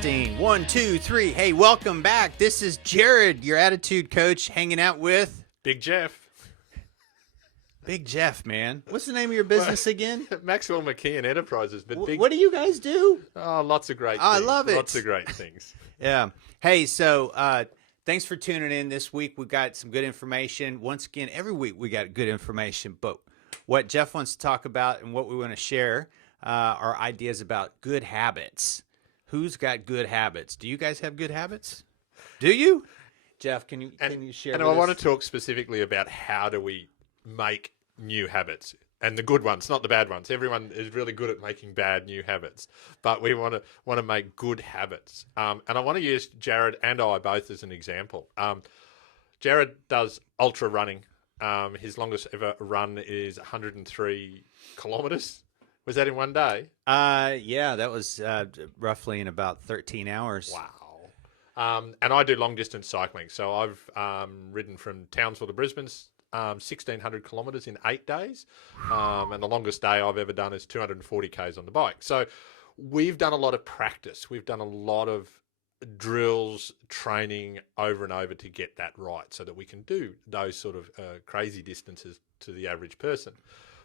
Testing. 1, 2, 3. Hey, welcome back. This is Jerrod, your attitude coach, hanging out with Big Jeff. Big Jeff, man. What's the name of your business again? Maxwell McKeon Enterprises. But What do you guys do? Oh, lots of great things. I love it. Lots of great things. Yeah. Hey, so thanks for tuning in this week. We've got some good information. Once again, every week we got good information. But what Jeff wants to talk about and what we want to share are ideas about good habits. Who's got good habits? Do you guys have good habits? Do you? Jeff, can you share And with I us? want to talk specifically about how do we make new habits, and the good ones, not the bad ones. Everyone is really good at making bad new habits, but we want to make good habits. And I want to use Jerrod and I both as an example. Jerrod does ultra running. His longest ever run is 103 kilometers. Was that in one day? Yeah, that was roughly in about 13 hours. Wow. And I do long distance cycling. So I've ridden from Townsville to Brisbane, 1,600 kilometres in 8 days. And the longest day I've ever done is 240 Ks on the bike. So we've done a lot of practice. We've done a lot of drills, training over and over to get that right so that we can do those sort of crazy distances to the average person.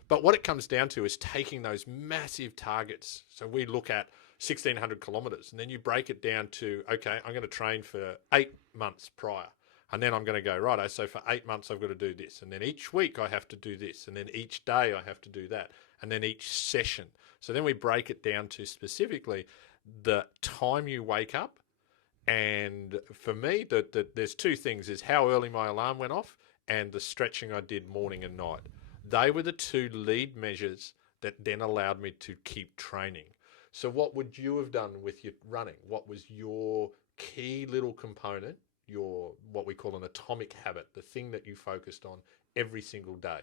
But what it comes down to is taking those massive targets. So we look at 1,600 kilometres, and then you break it down to, okay, I'm going to train for 8 months prior. And then I'm going to go, righto, so for 8 months I've got to do this. And then each week I have to do this. And then each day I have to do that. And then each session. So then we break it down to specifically the time you wake up. And for me, there's two things, is how early my alarm went off and the stretching I did morning and night. They were the two lead measures that then allowed me to keep training. So what would you have done with your running? What was your key little component, your what we call an atomic habit, the thing that you focused on every single day?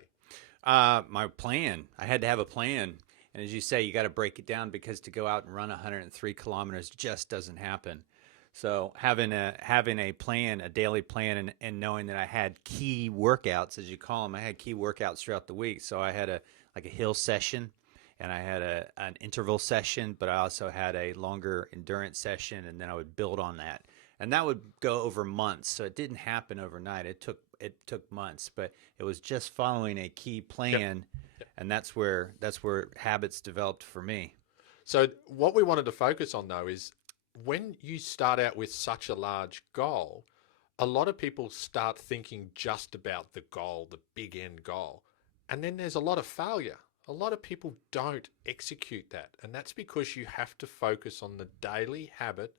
My plan. I had to have a plan. And as you say, you got to break it down, because to go out and run 103 kilometers just doesn't happen. So having a plan, a daily plan, and knowing that I had key workouts, as you call them, I had key workouts throughout the week. So I had a hill session, and I had an interval session, but I also had a longer endurance session, and then I would build on that. And that would go over months. So it didn't happen overnight. It took months, but it was just following a key plan, Yep. and that's where habits developed for me. So what we wanted to focus on, though, is when you start out with such a large goal, a lot of people start thinking just about the goal, the big end goal. And then there's a lot of failure. A lot of people don't execute that. And that's because you have to focus on the daily habit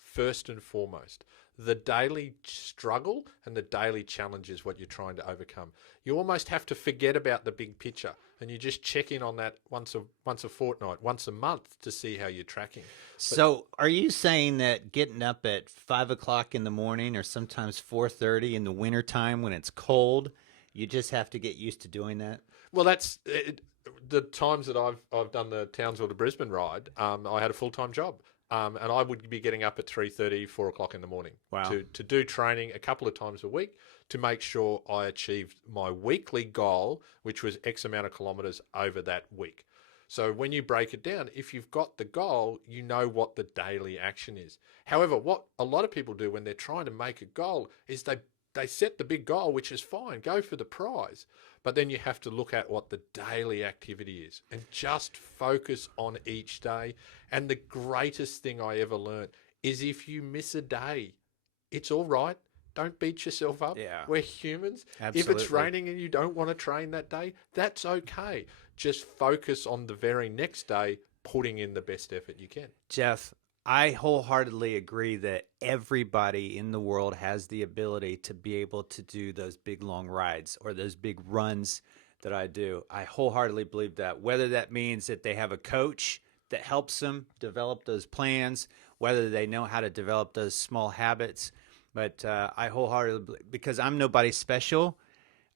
first and foremost. The daily struggle and the daily challenge is what you're trying to overcome. You almost have to forget about the big picture, and you just check in on that once a fortnight, once a month, to see how you're tracking. So are you saying that getting up at 5 o'clock in the morning, or sometimes 4:30 in the wintertime when it's cold, you just have to get used to doing that? Well, that's it. The times that I've done the Townsville to Brisbane ride, I had a full-time job. And I would be getting up at 3:30, 4 o'clock in the morning. Wow. To do training a couple of times a week to make sure I achieved my weekly goal, which was X amount of kilometres over that week. So when you break it down, if you've got the goal, you know what the daily action is. However, what a lot of people do when they're trying to make a goal is they set the big goal, which is fine, go for the prize. But then you have to look at what the daily activity is and just focus on each day. And the greatest thing I ever learned is if you miss a day, it's all right. Don't beat yourself up. Yeah. We're humans. Absolutely. If it's raining and you don't want to train that day, that's okay. Just focus on the very next day, putting in the best effort you can. Jeff, I wholeheartedly agree that everybody in the world has the ability to be able to do those big long rides or those big runs that I do. I wholeheartedly believe that, whether that means that they have a coach that helps them develop those plans, whether they know how to develop those small habits. But I wholeheartedly, because I'm nobody special,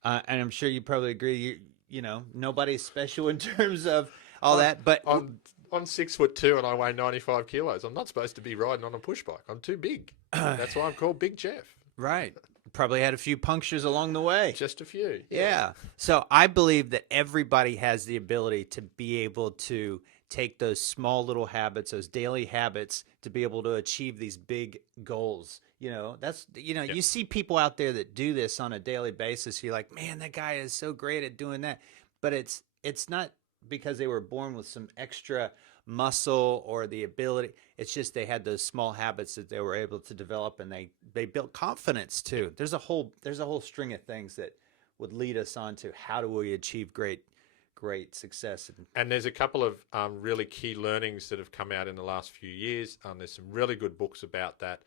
and I'm sure you probably agree, you know, nobody's special in terms of all that. But I'm 6'2" and I weigh 95 kilos. I'm not supposed to be riding on a push bike. I'm too big. That's why I'm called Big Jeff. right, probably had a few punctures along the way. Just a few. Yeah. So I believe that everybody has the ability to be able to take those small little habits, those daily habits, to be able to achieve these big goals. That's, you see people out there that do this on a daily basis. You're like, man, that guy is so great at doing that. But it's not because they were born with some extra muscle or the ability. It's just they had those small habits that they were able to develop, and they built confidence too. There's a whole string of things that would lead us on to how do we achieve great success. And there's a couple of really key learnings that have come out in the last few years. There's some really good books about that.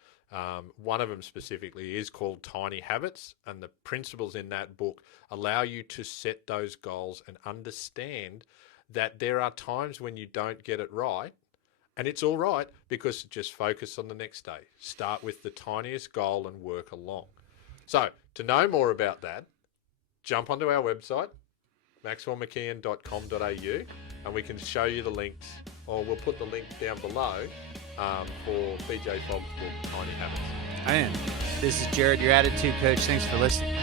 One of them specifically is called Tiny Habits, and the principles in that book allow you to set those goals and understand that there are times when you don't get it right, and it's all right, because just focus on the next day. Start with the tiniest goal and work along. So to know more about that, jump onto our website, maxwellmckeon.com.au, and we can show you the links, or we'll put the link down below for BJ Fogg's book, Tiny Habits. And this is Jerrod, your attitude coach. Thanks for listening.